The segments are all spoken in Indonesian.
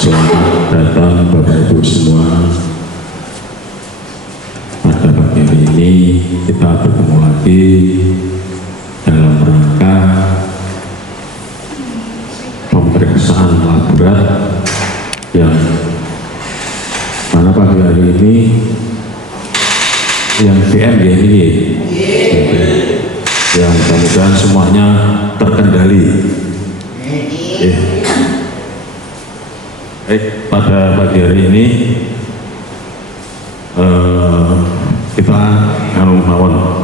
Selamat datang Bapak Ibu semua. Pada pagi hari ini kita bertemu lagi dalam rangka pemeriksaan laborat yang mana pagi hari ini yang DM ya ini yang mudah-mudahan semuanya terkendali. Baik, pada pagi hari ini kita mawon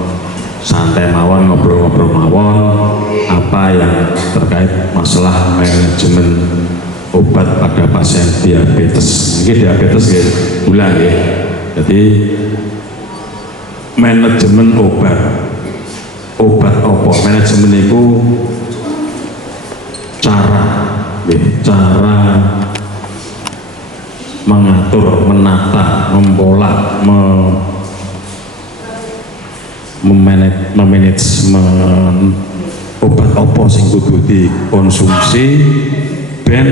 santai mawon, ngobrol-ngobrol mawon apa yang terkait masalah manajemen obat pada pasien diabetes. Ini diabetes ya, gula ya. Jadi manajemen obat apa? Manajemen itu cara mengatur, menata, mempola, memanage obat apa sing kudu dikonsumsi ben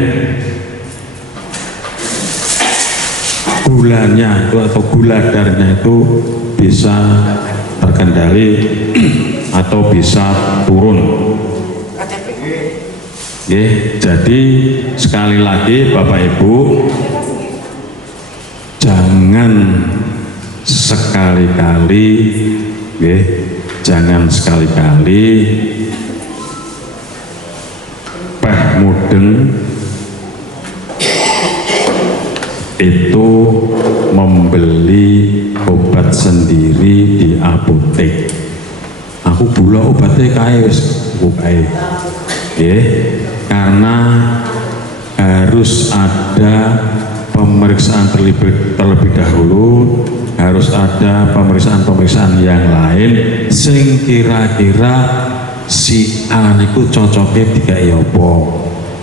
gulanya itu atau gula darahnya itu bisa terkendali atau bisa turun. Jadi sekali lagi Bapak Ibu, jangan sekali-kali peh mudeng itu membeli obat sendiri di apotek. Aku gula obatnya kae karena harus ada pemeriksaan terlebih dahulu, harus ada pemeriksaan yang lain sing kira-kira si A itu cocoknya dikai apa,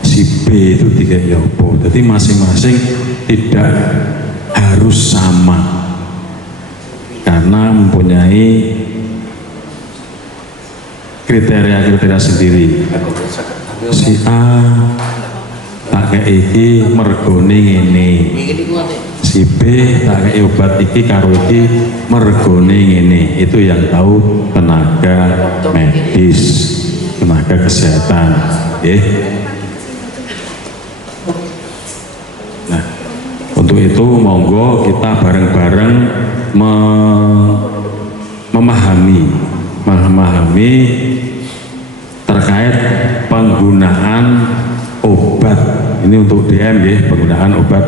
si B itu dikai apa. Jadi masing-masing tidak harus sama karena mempunyai kriteria sendiri. Si A tak kayak iki mergone ngene, si B tak kayak obat iki karo iki mergone ngene. Itu yang tahu tenaga medis, tenaga kesehatan. Nah, untuk itu monggo kita bareng-bareng memahami terkait penggunaan obat ini untuk DM ya, penggunaan obat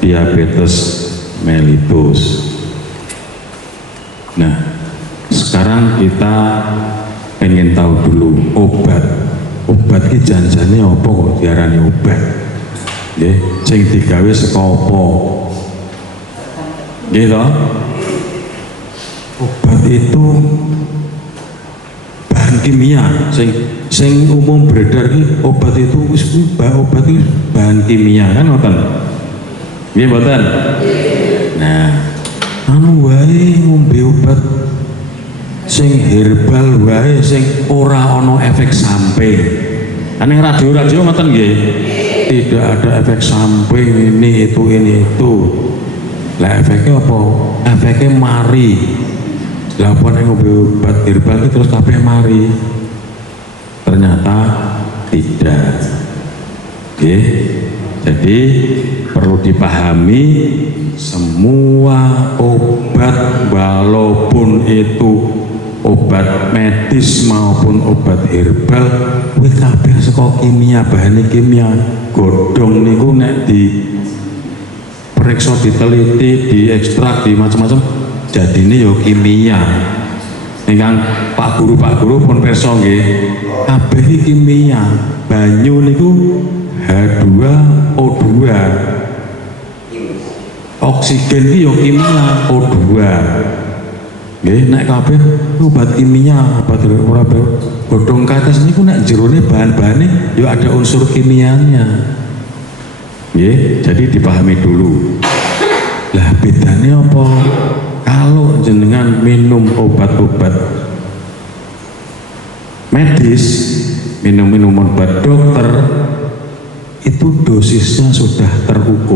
diabetes mellitus. Nah, sekarang kita ingin tahu dulu obat ini janjane apa kok diarani obat? Sing digawe saka apa? Gitu. Obat itu bahan kimia sing umum beredar iki obat itu bahan kimia kan ngoten. Nggih mboten? Nah, wae ngombe obat sing herbal wae sing ora ana efek samping. Kan ning radio ngoten nggih. Tidak ada efek samping ini itu. Lah efeknya apa? Efeknya mari. Lah apa nek ngombe obat herbal itu terus kabeh mari? Ternyata tidak. Jadi perlu dipahami semua obat walaupun itu obat medis maupun obat herbal kuwi kabeh saka kimia, bahan kimia. Godhong niku nek di periksa, diteliti, diekstrak, di macam-macam jadine yo kimia. Ingkang Pak Guru pun pirsa nggih, kabeh iki kimia. Banyu niku H2O2. Oksigen iki yo kimia O2. Nggih, nek kabeh obat kimia, obat ora godhong kates niku nek jerone bahan-bahane yo ada unsur kimianya. Nggih, jadi dipahami dulu. Lah bedane apa? Kalau jenengan minum obat-obat medis, minum obat dokter, itu dosisnya sudah terukur.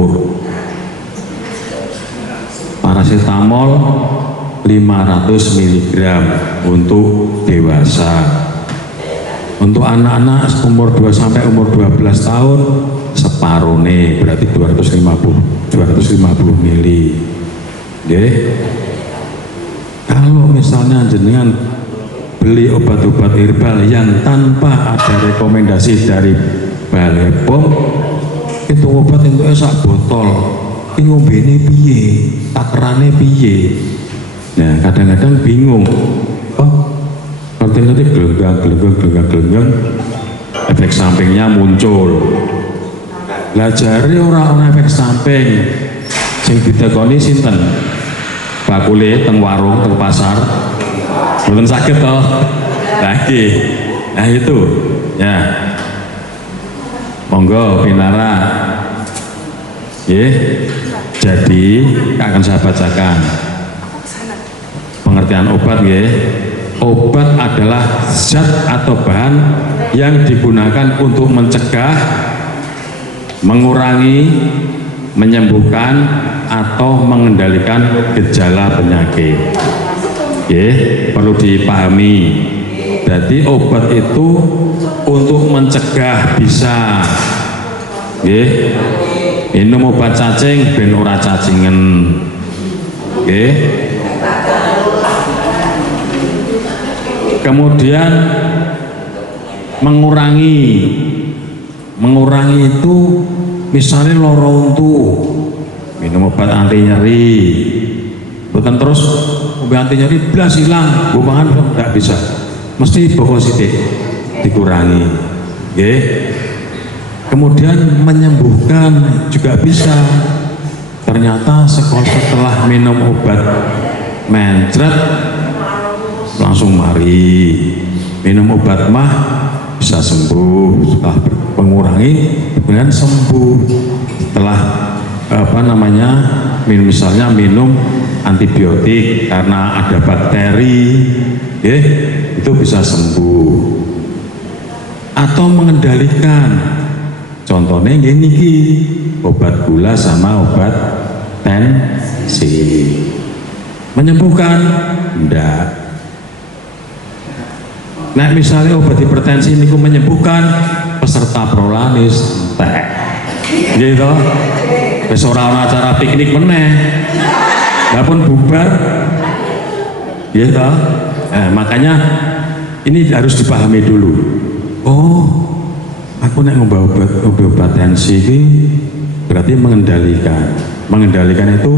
paracetamol 500 mg untuk dewasa. Untuk anak-anak umur 2 sampai umur 12 tahun separone berarti 250 ml. Oke. Kalau misalnya jenengan beli obat-obat herbal yang tanpa ada rekomendasi dari Balai POM, itu obat itu sak botol, ini ngombene piye, takerane piye. Nah kadang-kadang bingung, nanti gelenggang, efek sampingnya muncul. Lah jare ora ana efek samping, sing ditekoni sinten? Bakule teng warung, teng pasar, mboten saged toh. Lagi, nah itu, ya. Monggo pinara. Jadi akan saya bacakan pengertian obat nggih. Obat adalah zat atau bahan yang digunakan untuk mencegah, mengurangi, menyembuhkan atau mengendalikan gejala penyakit. Perlu dipahami. Jadi obat itu untuk mencegah bisa. Minum obat cacing ben ora cacingen. Kemudian mengurangi itu misalnya loro untu, minum obat anti nyeri, bukan terus obat anti nyeri blas hilang, bukan tidak bisa, mesti pokok sidik dikurangi. Kemudian menyembuhkan juga bisa. Ternyata setelah minum obat mencret langsung mari minum obat mah bisa sembuh, setelah mengurangi kemudian sembuh. Setelah misalnya minum antibiotik karena ada bakteri, itu bisa sembuh. Atau mengendalikan, contohnya niki obat gula sama obat tensi. Menyembuhkan? Enggak. Nah misalnya obat hipertensi ini menyembuhkan, peserta prolanis entek gitu. Wis ora acara piknik meneh, walaupun bubar gitu. Makanya ini harus dipahami dulu. Oh, aku nek ngombe obat tensi ini berarti mengendalikan. Mengendalikan itu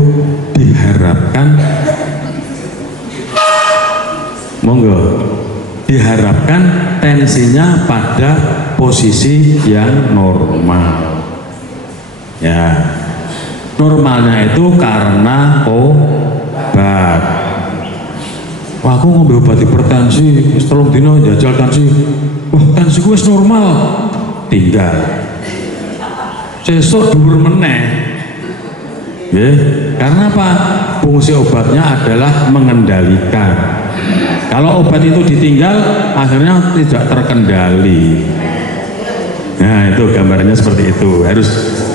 diharapkan, diharapkan tensinya pada posisi yang normal. Ya, normalnya itu karena obat. Wah, aku ngombe obat hipertensi, tolong dino jajal tensi. Wah, tensi gue normal, tinggal. Sesuk dhuwur meneh. Karena apa? Fungsi obatnya adalah mengendalikan. Kalau obat itu ditinggal, akhirnya tidak terkendali. Nah, itu gambarnya seperti itu.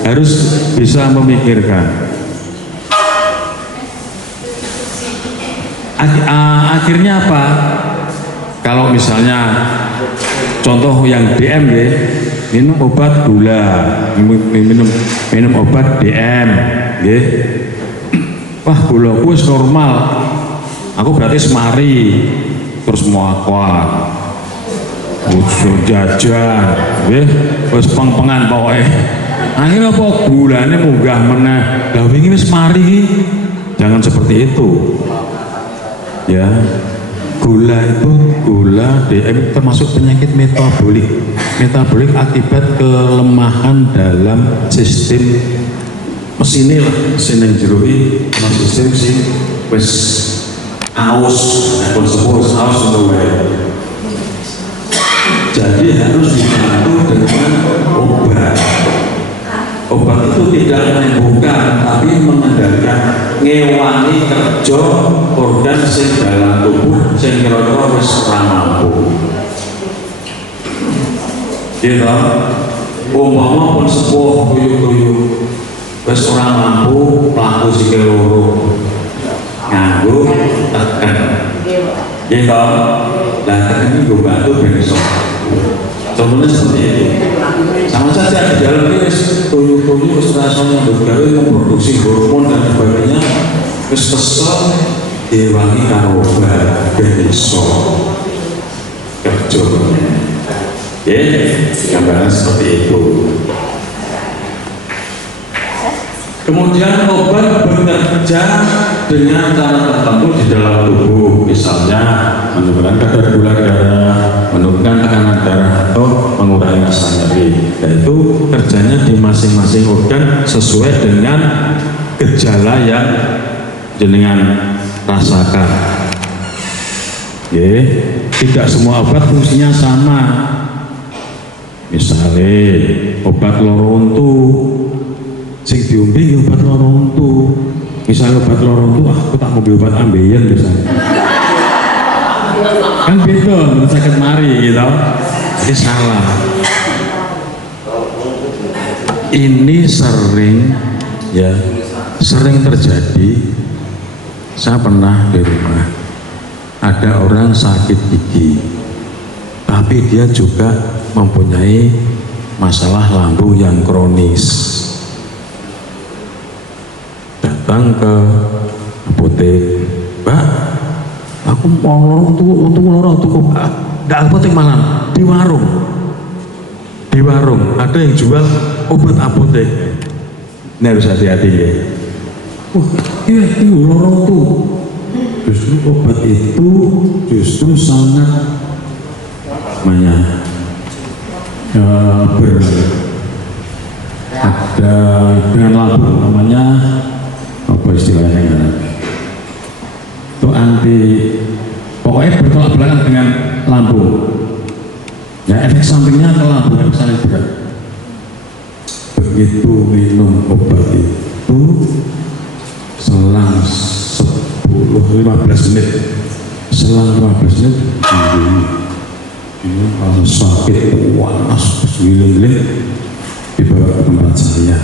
Harus bisa memikirkan. Akhirnya apa? Kalau misalnya contoh yang DM minum obat gula, minum obat DM, wah gula wis normal, aku berarti semari, terus muakuan, jajan, wis peng-pengan pokoknya. Akhirnya apa gulanya munggah meneh, lah wingi wis mari, jangan seperti itu. Ya, gula DM termasuk penyakit metabolik akibat kelemahan dalam sistem mesin yang jerui, sistem sing wis aus, jadi harus dibantu dengan obat. Obat itu tidak menyembuhkan, tapi mengendalikan, ngewangi kerja organ sing dalam tubuh sing kira-kira wis ora mampu. Gitu, umpama pun sepuh kuyuk-kuyuk wis ora mampu, mlaku sikil loro, nganggo teken. Gitu. Nah, teken ini gue bantu besok. Contohnya seperti itu. Sama saja di dalam ini tuyul-tuyul rasanya bergawe memproduksi hormon dan sebagainya. Kesel diwangi karo obat besok. Kerja. Ya, gambaran seperti itu. Kemudian obat bekerja dengan cara tertentu di dalam tubuh, misalnya menurunkan kadar gula darah, menurunkan tekanan darah, atau mengurangi rasa nyeri. Yaitu kerjanya di masing-masing organ sesuai dengan gejala yang jenengan rasakan. Tidak semua obat fungsinya sama. Misalnya obat loro untu, sing diombe obat loro untu. Misalnya obat loro untu, aku tak mau obat ambeien misalnya. Kan beda, sakit mari gitu. Ini salah. Ini sering terjadi. Saya pernah di rumah ada orang sakit gigi, tapi dia juga mempunyai masalah lambung yang kronis. Datang ke apotek, Mbak, aku mau untuk nggak apotek malam, di warung ada yang jual obat apotek. Ini harus hati-hati ya. Iya lorong tuh. Justru obat itu justru sangat ada dengan lambung, namanya apa istilahnya, itu pokoknya bertolak belakang dengan lambung ya, efek sampingnya ke lambung yang saling berat. Begitu minum obat itu selang 15 menit ini kalau sakit panas giling-giling dibawa ke tempat saya.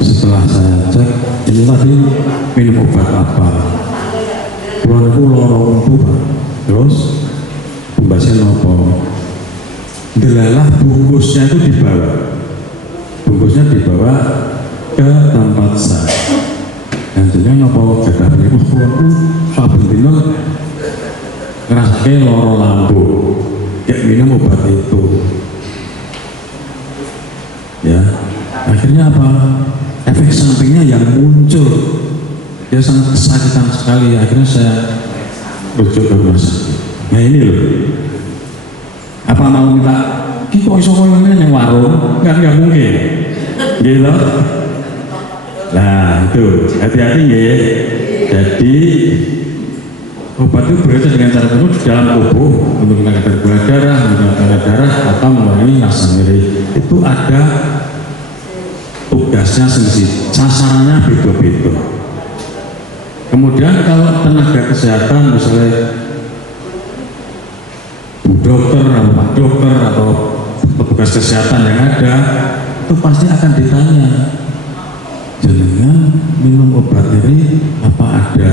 Setelah saya cek, ini tadi minum obat apa? Keluar itu lorong itu, Pak. Terus pembahasan apa? Delalah bungkusnya itu dibawa ke tempat saya. Dan jadi ngapa gadah niku kuwi saben dina ngrasake lara lambung. Kayak minum obat itu. Ya, akhirnya apa? Efek sampingnya yang muncul. Dia sangat kesakitan sekali. Akhirnya saya rujuk ke rumah sakit. Nah ini loh. Apa mau minta kok iso koyo ngene ning warung? Kan nggak mungkin. Gitu. Nah itu hati-hati ya. Jadi obat itu bekerja dengan cara tertentu di dalam tubuh, menurunkan kadar gula darah, menurunkan tekanan darah, atau mengurangi rasa nyeri. Itu ada tugasnya sendiri, sasarannya beda-beda. Kemudian kalau tenaga kesehatan misalnya dokter atau pak dokter atau petugas kesehatan yang ada, itu pasti akan ditanya, jenengan minum obat ini apa ada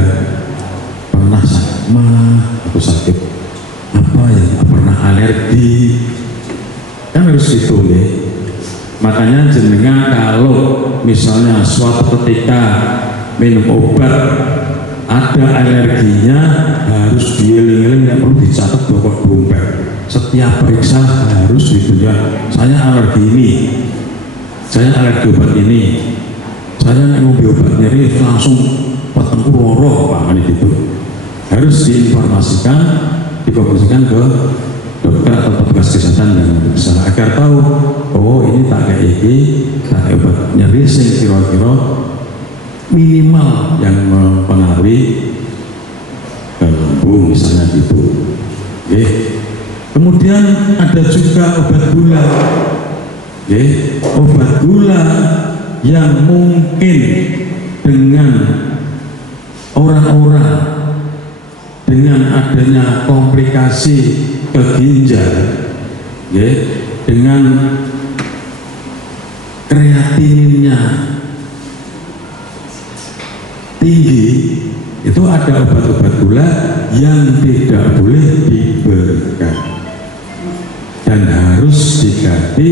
pernah sakit mah atau sakit apa ya, pernah alergi, kan harus gitu ya. Makanya jenengan kalau misalnya suatu ketika minum obat ada alerginya, harus dieling-eling, yang perlu dicatat bawa dompet. Setiap periksa harus gitu ya, saya alergi ini, saya alergi obat ini, saya ngombe obat nyeri langsung petengku loro, Pak, gitu. Harus diinformasikan, dikomunikasikan ke dokter atau petugas kesehatan yang bisa, agar tahu, oh ini tak kayak ini, tak kayak obat nyeri sing kira-kira minimal yang mempengaruhi lambung misalnya gitu. Oke. Kemudian ada juga obat gula. Oke. Obat gula yang mungkin dengan orang-orang dengan adanya komplikasi ke ginjal, dengan kreatininnya ada obat-obat gula yang tidak boleh diberikan dan harus diganti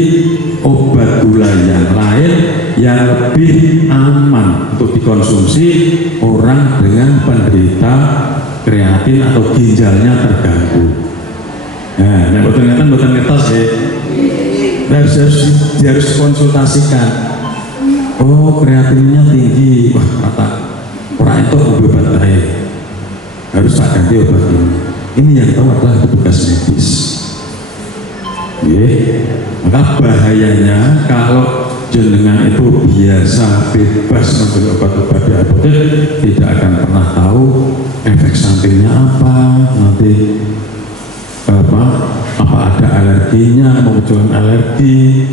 obat gula yang lain yang lebih aman untuk dikonsumsi orang dengan penderita kreatin atau ginjalnya terganggu. Nah, ternyata bukan ngetos ya. Harus konsultasikan. Oh, kreatinnya tinggi. Wah, kata orang itu obat lain. Harus tak ganti obat ini. Ini yang tahu adalah petugas medis. Maka bahayanya kalau jenengan itu biasa bebas membeli obat-obat di apotek, tidak akan pernah tahu efek sampingnya apa, nanti apa ada alerginya, memunculkan alergi,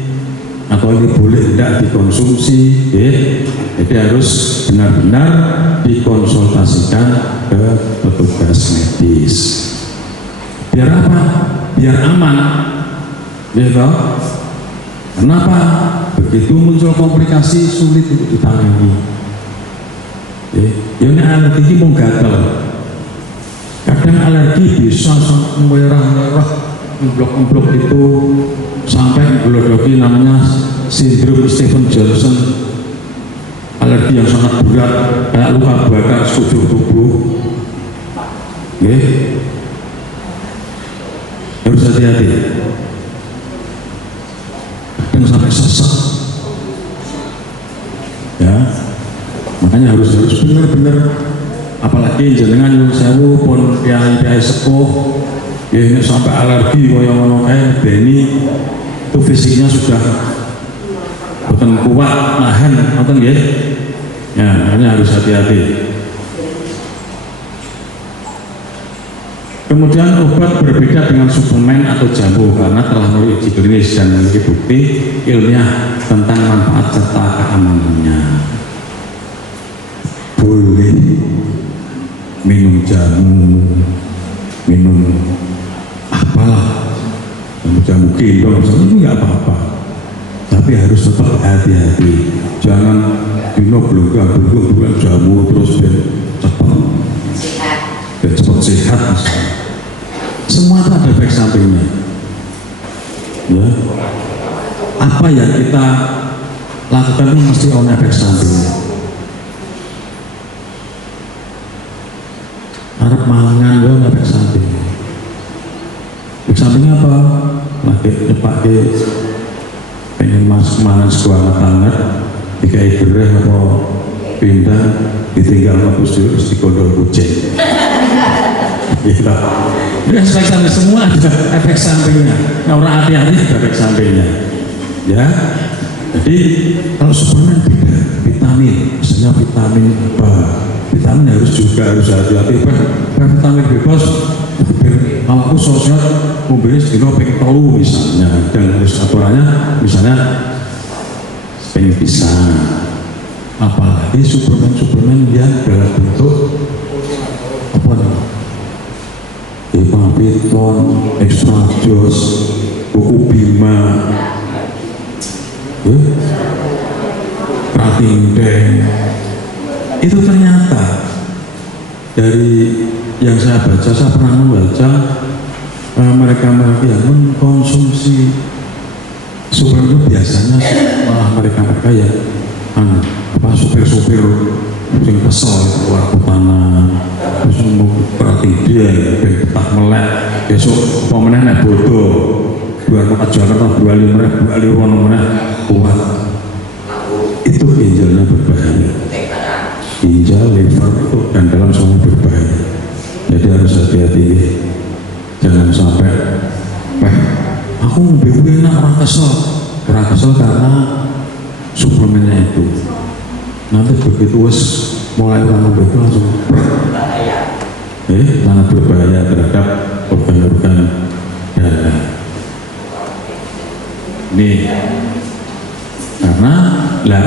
atau ini boleh tidak dikonsumsi. Jadi harus benar-benar dikonsultasikan ke petugas medis. Biar apa? Biar aman. Gitu. Kenapa? Begitu muncul komplikasi sulit untuk ditangani. Ini alergi mau gatel. Kadang alergi bisa merah-merah, blok-blok itu sampai gelodoki namanya sindrom Stephen Johnson. Alergi yang sangat berat, kayak luka bakar sekujur tubuh. Harus hati-hati. Kadang sampai sesak. Ya, makanya harus benar-benar, apalagi jenengan yang sewu pun yang sepuh, ini sampai alergi yang Beni itu fisiknya sudah bukan kuat nahan, nonton ya. Ya, makanya harus hati-hati. Kemudian obat berbeda dengan suplemen atau jamu karena telah melalui klinis dan memiliki bukti ilmiah tentang manfaat serta keamanannya. Boleh minum jamu, minum apalah, jamu gendong, itu nggak apa-apa. Tapi harus tetap hati-hati. Jangan belum jamu terus cepat sehat. Semua itu ada efek sampingnya. Ya. Apa yang kita lakukan ini mesti ada efek sampingnya. Harap mangan ya efek sampingnya. Efek sampingnya apa? Lagi pakai pengen masuk mangan sebuah tangan, dikai gereh apa pindah, ditinggal terus di kondor kucing. Gitu. Jadi efek samping semua ada efek sampingnya. Nah, orang hati-hati ada efek sampingnya. Ya. Jadi kalau suplemen beda, vitamin, misalnya vitamin apa? Vitamin harus hati-hati. Vitamin bebas, kalau aku sosial mobilnya sedikit pengen telu misalnya, dan harus aturannya misalnya pengen pisang. Apalagi suplemen yang dalam bentuk apa namanya? Epapiton, Extra Jos, Buku Bima, Ratindeng. Itu ternyata dari yang saya baca, saya pernah membaca mereka-mereka yang mengkonsumsi suplemen itu biasanya malah mereka-mereka yang supir-supir yang kesel keluar kutanan, terus berarti dia tak melek besok pemenang naik bodoh dua kota Jakarta 25 kuat. Itu ginjalnya berbahaya, ginjal, liver itu dan dalam semua berbahaya. Jadi harus hati-hati, jangan sampai aku beli enak orang kesel karena suplemennya itu. Nanti begitu mulai orang itu langsung sangat berbahaya terhadap organ-organ darah. Nih, karena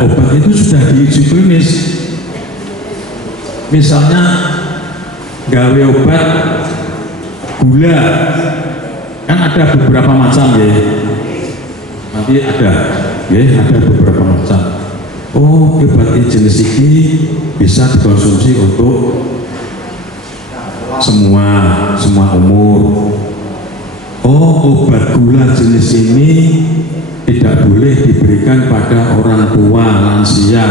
obat itu sudah diuji klinis. Misalnya gawe obat gula, kan ada beberapa macam ya. Nanti ada beberapa macam. Oh, obat jenis ini bisa dikonsumsi untuk semua umur. Oh, obat gula jenis ini tidak boleh diberikan pada orang tua lansia,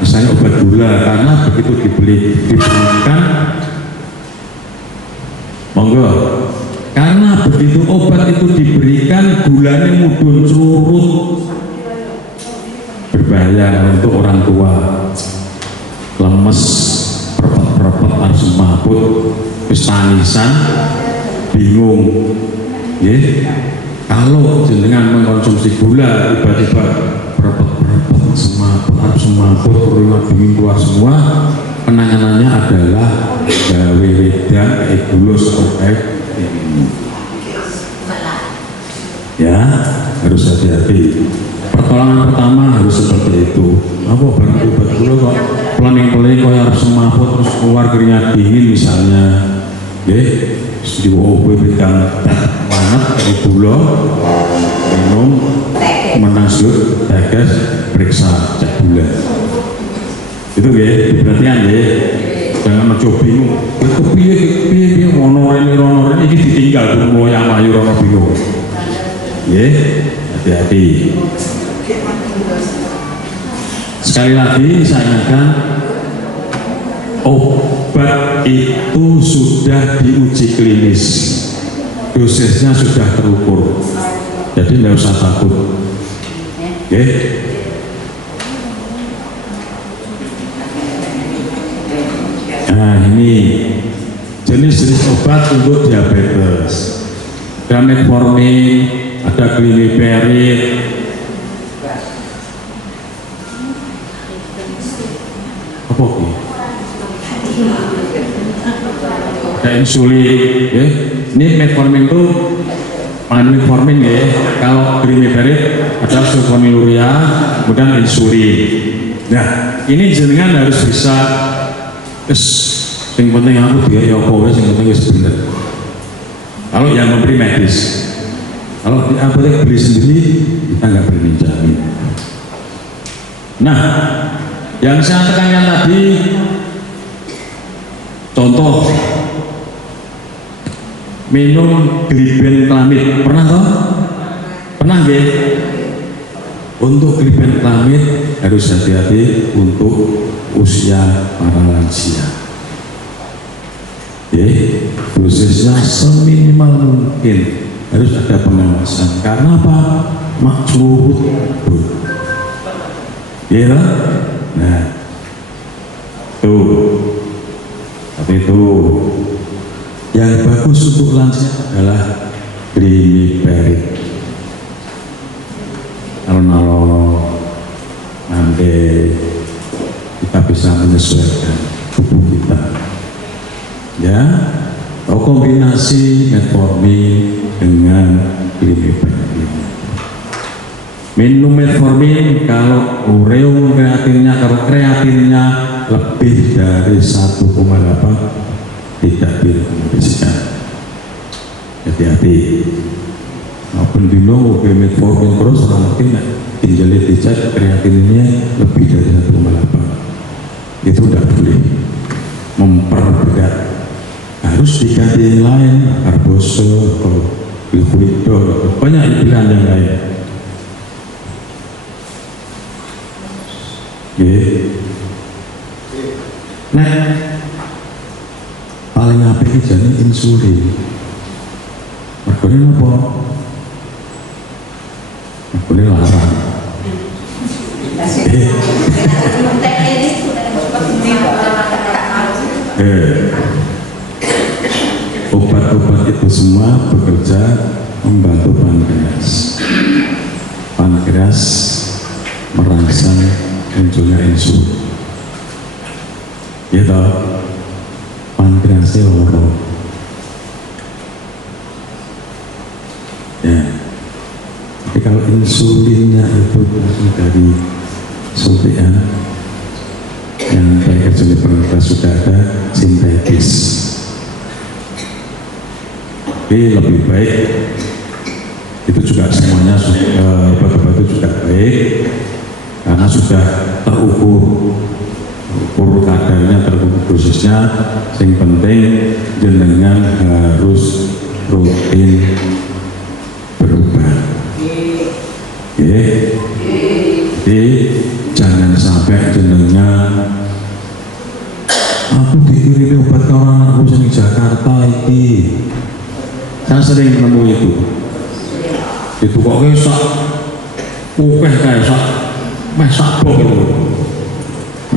misalnya obat gula, karena begitu diberikan, monggo, karena begitu obat itu diberikan gulanya mudun surut, berbahaya untuk orang tua, lemes, perpet langsung mabut, tangisan, bingung. Ya, kalau jenengan mengkonsumsi gula tiba-tiba berpet semaput dingin keluar semua, penanganannya adalah gawe wedan egulus ya, harus hati-hati. Pertolongan pertama harus seperti itu. Apa barang obat gula kok pelan-pelan kok harus semaput terus keluar keringat dingin misalnya, ya, diwobe bidang banget dari gula, minum, menasut, tegas, periksa, cek gula. Itu ya, perhatian ya, jangan mencoba bingung. Itu piye ono ini ditinggal tuh mau yang ayu ono bingung. Ya, hati-hati. Sekali lagi saya ingatkan, obat itu sudah diuji klinis, dosisnya sudah terukur, jadi tidak usah takut. Oke? Nah, ini jenis-jenis obat untuk diabetes. Ada metformin, ada gliberit, apa ini? Ada insulin, ya. Ini metformin itu metformin ya. Kalau gliberit ada sulfonylurea, kemudian insulin. Nah, ini jenengan harus bisa, yang penting aku dia ya apa, yang penting wis bener. Kalau yang memberi medis, kalau di apotek beli sendiri kita nggak berani jamin. Nah, yang saya tekankan tadi, contoh minum glibenclamid, pernah toh? Pernah nggih? Untuk glibenclamid harus hati-hati untuk usia para lansia. Dosisnya seminimal mungkin, harus ada pengawasan. Karena apa? Maksurut. Ya, nah, tuh, tapi itu yang bagus untuk lansia adalah gliberit. Kalau nanti kita bisa menyesuaikan tubuh kita, ya, atau kombinasi metformin dengan gliberit. Minum metformin kalau ureum kreatinnya, kalau kreatinnya lebih dari 1,8 tidak direkomendasikan. Hati-hati. Maupun dino metformin terus mungkin ginjalnya dicek kreatinnya lebih dari 1,8. Itu tidak boleh. Memperberat. Harus diganti yang lain, karbosol, glucosidol, banyak pilihan yang lain. Nah, paling apik jadi insulin. Mergane apa? Mergane larang. Obat-obat itu semua bekerja membantu pankreas. Pankreas merangsang munculnya insulin. Gitu, pankreasnya loro. Ya, tapi kalau insulinnya itu dari suntikan yang baik kerja pankreas sudah ada sintetis. Tapi lebih baik itu juga semuanya obat-obat itu juga baik karena sudah terukur terukur kadarnya, terukur dosisnya. Yang penting jenengan harus rutin berubah. Jadi jangan sampai jenengan aku dikirimi obat ke orang aku di Jakarta ini. Saya sering nemu itu kok kesak ukeh kayak sak blok itu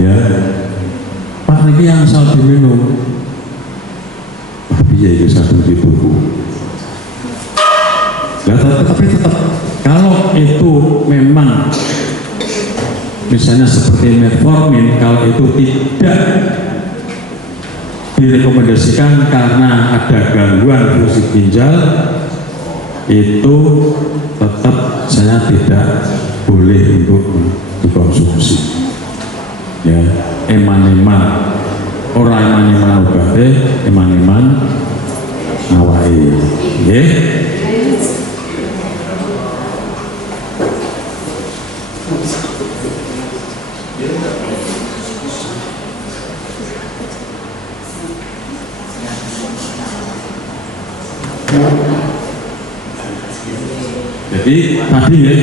ya. Pak ini yang asal diminum biaya itu satu di buku. Tapi tetap kalau itu memang misalnya seperti metformin, kalau itu tidak direkomendasikan karena ada gangguan fungsi ginjal, itu tetap saya tidak boleh untuk dikonsumsi. Ya, eman-eman orang eman-eman obatnya, eman-eman awake. Nggih. Jadi tadi ya,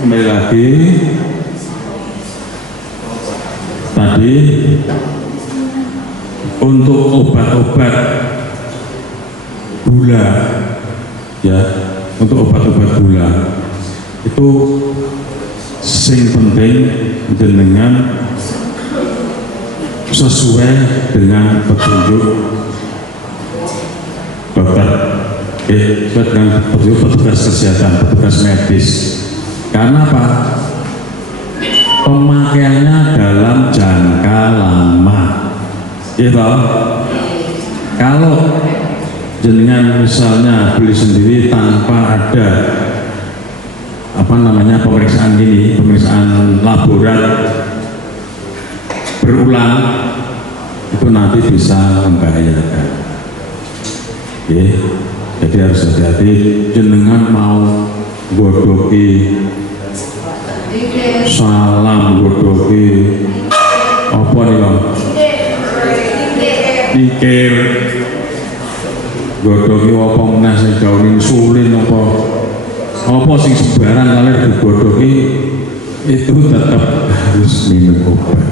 kembali lagi tadi untuk obat-obat gula ya, untuk obat-obat gula itu sing penting dengan sesuai dengan petunjuk dokter, dengan petunjuk petugas kesehatan, petugas medis. Karena apa? Pemakaiannya dalam jangka lama, gitu. Kalau jenengan misalnya beli sendiri tanpa ada pemeriksaan ini, pemeriksaan laborat berulang, itu nanti bisa membahayakan. Jadi harus hati-hati. Jenengan mau godoki salam, godoki apa nih bang? Pikir godoki apa meneh sing daun insulin apa sing sembarang kalian digodoki, itu tetap harus minum obat.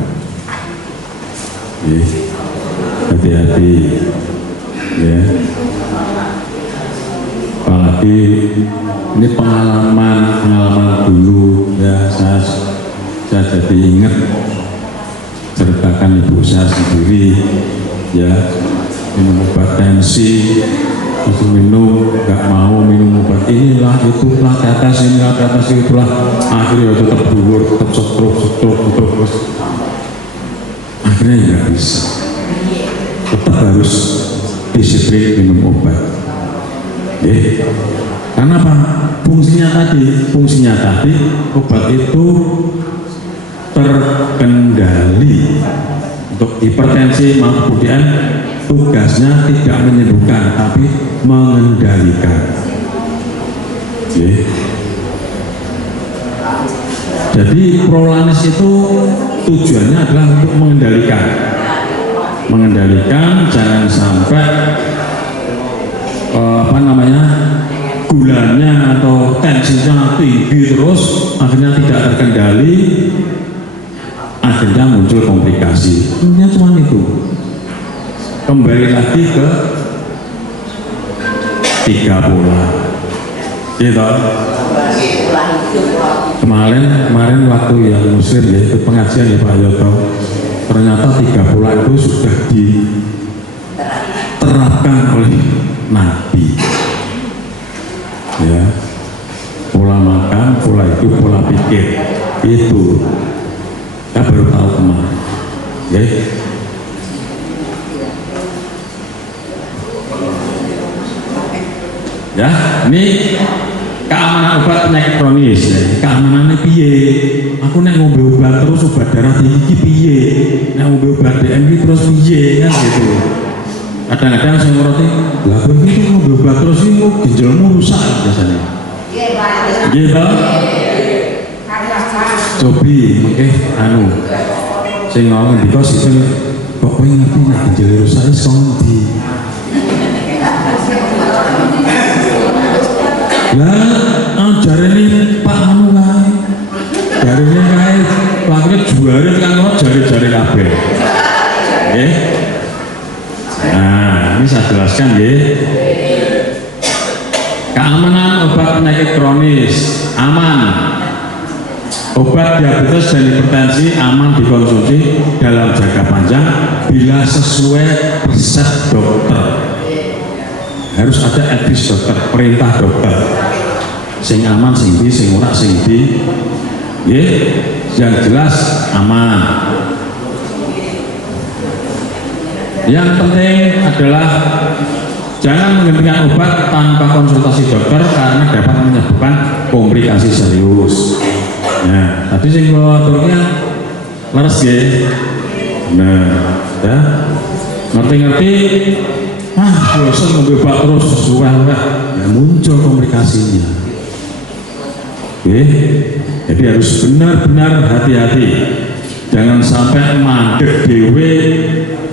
Hati-hati ya. Apalagi ini pengalaman dulu ya, saya jadi ingat ceritakan ibu saya sendiri ya, minum obat tensi, masih minum, nggak mau minum obat inilah itulah ke atas inilah ke atas itulah, akhirnya tetap dhuwur, tetap stroke terus, akhirnya nggak bisa. Tetap harus disiplin minum obat. Karena apa? Fungsinya tadi obat itu terkendali. Untuk hipertensi kemudian tugasnya tidak menyembuhkan tapi mengendalikan. Jadi Prolanis itu tujuannya adalah untuk mengendalikan jangan sampai gulanya atau tensinya tinggi terus, akhirnya tidak terkendali, akhirnya muncul komplikasi. Intinya cuma itu. Kembali lagi ke 3 pola. Gitu. Kemarin waktu yang muslim ya, itu pengajian ya Pak Yoto, ternyata 3 pola itu sudah diterapkan oleh Nabi ya. Pola makan, pola hidup, pola pikir, itu kita baru tahu kemarin ya. Ini keamanan obat penyakit kronis ya. Keamanannya piye? Aku nek ngombe obat terus obat darah tinggi piye? Nek ngombe obat DMI terus piye, kan gitu. Kadang-kadang saya ngerti, lah begitu ngombe obat terus ini ginjalmu rusak biasanya. Gitu. Cobi, sing ngomong ndika sing kok kowe ngerti nek njero saya kok ndi. Lah jarene Pak anu kae. Jarene kae lakuke juara kan jari-jari kabeh. Nggih. Nah, ini saya jelaskan nggih. Keamanan obat penyakit kronis aman. Obat diabetes dan hipertensi aman dikonsumsi dalam jangka panjang bila sesuai resep dokter. Harus ada etis dokter, perintah dokter. Sing aman, sing di, sing ora, sing di. Yang jelas aman. Yang penting adalah jangan menghentikan obat tanpa konsultasi dokter karena dapat menyebabkan komplikasi serius. Nah, tadi sing aturnya leres ya. Nah, ya ngerti-ngerti, bosan ngombe obat terus sesuai, ya muncul komplikasinya. Jadi harus benar-benar hati-hati. Jangan sampai mandek dewe,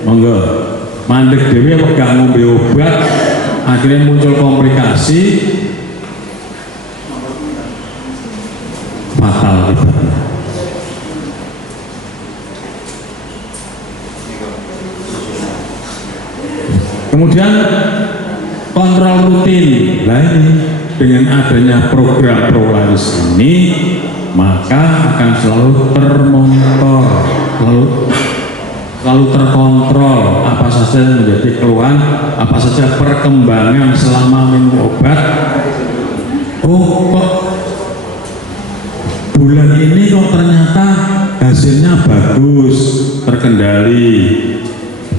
monggo mandek dewe pegang ngombe obat, akhirnya muncul komplikasi fatal ibaratnya. Kemudian kontrol rutin. Nah ini dengan adanya program Prolaris ini maka akan selalu termonitor, selalu terkontrol apa saja yang menjadi keluhan, apa saja perkembangan selama minum obat. Oh kok bulan ini kok ternyata hasilnya bagus, terkendali.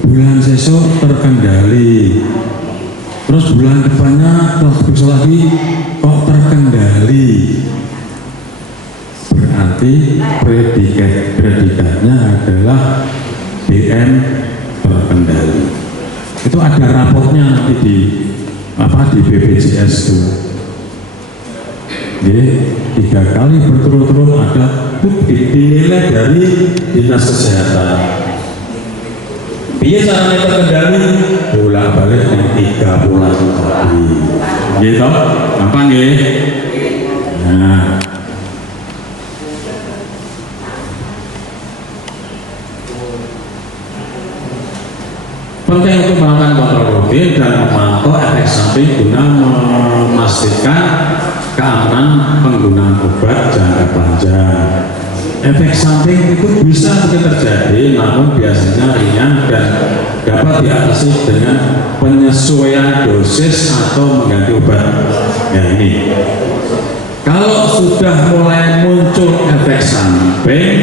Bulan besok terkendali. Terus bulan depannya terus lagi kok terkendali. Berarti predikatnya adalah BM terkendali. Itu ada rapotnya nanti di BPJS itu. Jadi 3 kali berturut-turut ada dinilai dari dinas kesehatan. Biar caranya terkendali bolak-balik yang 3 bulan tadi. Gitu, gampang ya. Nah, penting untuk melakukan kontrol rutin dan memantau efek samping guna memastikan keamanan penggunaan obat jangka panjang. Efek samping itu bisa mungkin terjadi, namun biasanya ringan dan dapat diatasi dengan penyesuaian dosis atau mengganti obat. Ya ini, kalau sudah mulai muncul efek samping,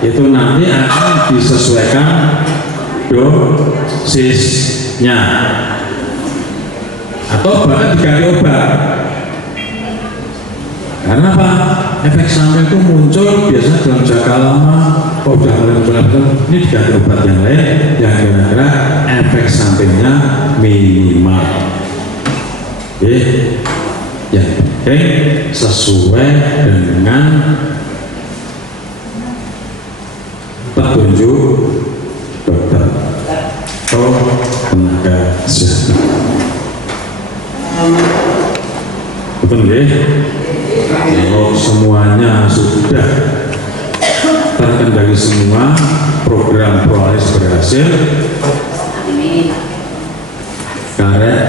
itu nanti akan disesuaikan dosisnya atau bahkan diganti obat. Karena apa? Efek samping itu muncul biasanya dalam jangka lama. Kalau sudah mulai muncul ini diganti obat yang lain yang kira-kira efek sampingnya minimal. Yang penting sesuai dengan petunjuk dokter atau tenaga kesehatan. Betul nggih? Kalau semuanya sudah terkendali semua, program Prolaris berhasil, karet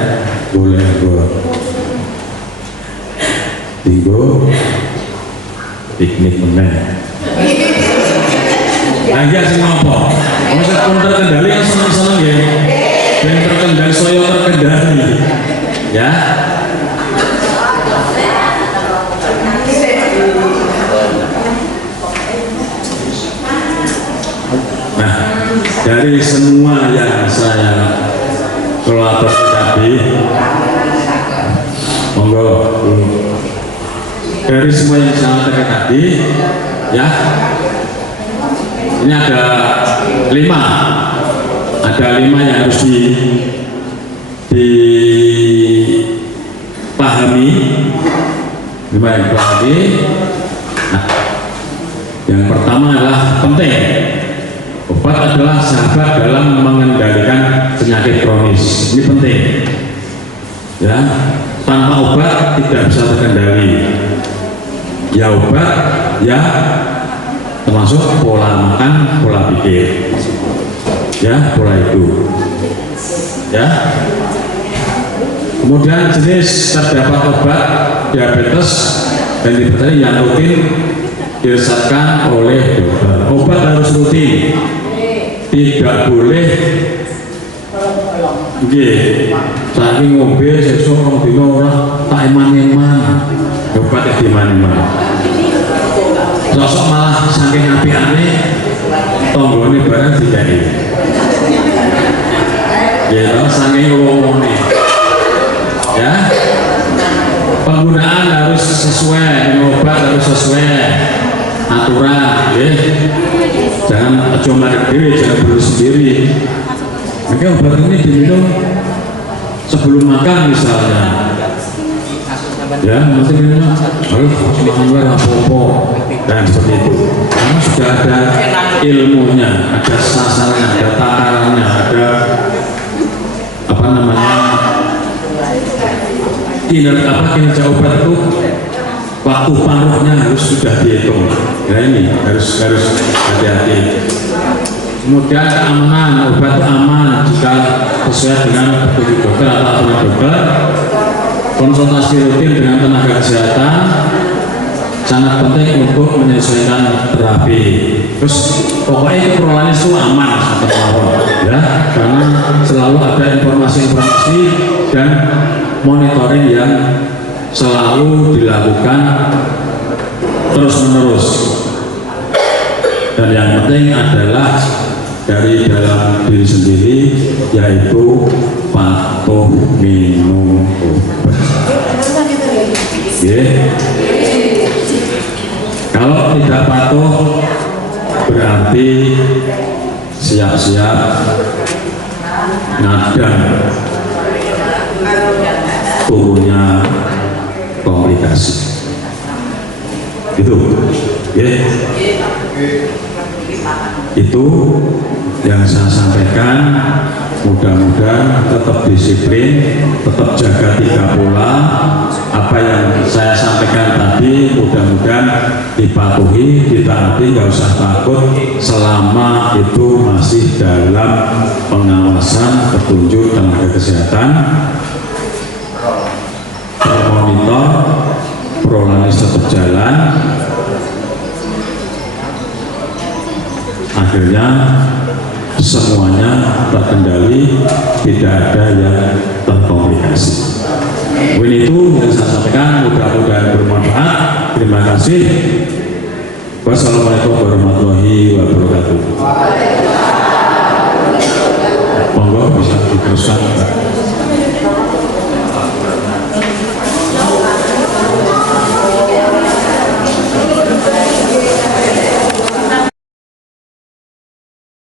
boleh buat tinggo piknik meneh. Lagi asing apa? Maksud pun terkendali yang senang-senang ya. Dan terkendali saya terkendali. Ya. Nah, dari semua yang saya kelola tadi, monggo. Dari semua yang saya katakan tadi, ya. Ini ada 5 yang harus dipahami. 5 yang dipahami. Nah, yang pertama adalah penting Obat adalah sahabat dalam mengendalikan penyakit kronis. Ini penting. Ya, tanpa obat tidak bisa terkendali. Ya obat, ya termasuk pola makan, pola pikir, ya pola itu. Ya. Kemudian jenis terdapat obat diabetes dan hipertensi yang rutin diresepkan oleh dokter. Obat harus rutin, tidak boleh saking ngombe sesuk rong dina ora tak eman-eman. Obat di mana-mana. Sosok malah saking api-api tonggone barang dikai. Ya, saking ngomongnya. Ya. Penggunaan harus sesuai, obat harus sesuai aturan, ya. Jangan cuma sendiri, jangan beli sendiri. Maka obat ini diminum sebelum makan misalnya. Ya, nanti minum harus makan apa-apa dan seperti itu. Karena sudah ada ilmunya, ada sasarannya, ada takarannya, ada apa namanya kinerja obat itu waktu paruhnya harus sudah dihitung. Ya ini harus hati-hati. Kemudian keamanan, obat itu aman jika sesuai dengan petunjuk dokter atau aturan dokter. Konsultasi rutin dengan tenaga kesehatan sangat penting untuk menyesuaikan terapi. Terus pokoknya itu prolanis itu aman ya, karena selalu ada informasi-informasi dan monitoring yang selalu dilakukan terus-menerus. Dan yang penting adalah dari dalam diri sendiri, yaitu patuh minum obat. Kalau tidak patuh berarti siap-siap ngadang turunnya komplikasi. Itu, itu yang saya sampaikan. Mudah-mudahan tetap disiplin, tetap jaga 3 pola. Apa yang saya sampaikan tadi mudah-mudahan dipatuhi, ditaati, nggak usah takut selama itu masih dalam pengawasan petunjuk tenaga kesehatan. Monitor, prolanis tetap jalan. Akhirnya semuanya terkendali, tidak ada yang terkomplikasi. Ini itu yang saya sampaikan, mudah-mudahan bermanfaat. Terima kasih. Wassalamualaikum warahmatullahi wabarakatuh. Monggo bisa diteruskan.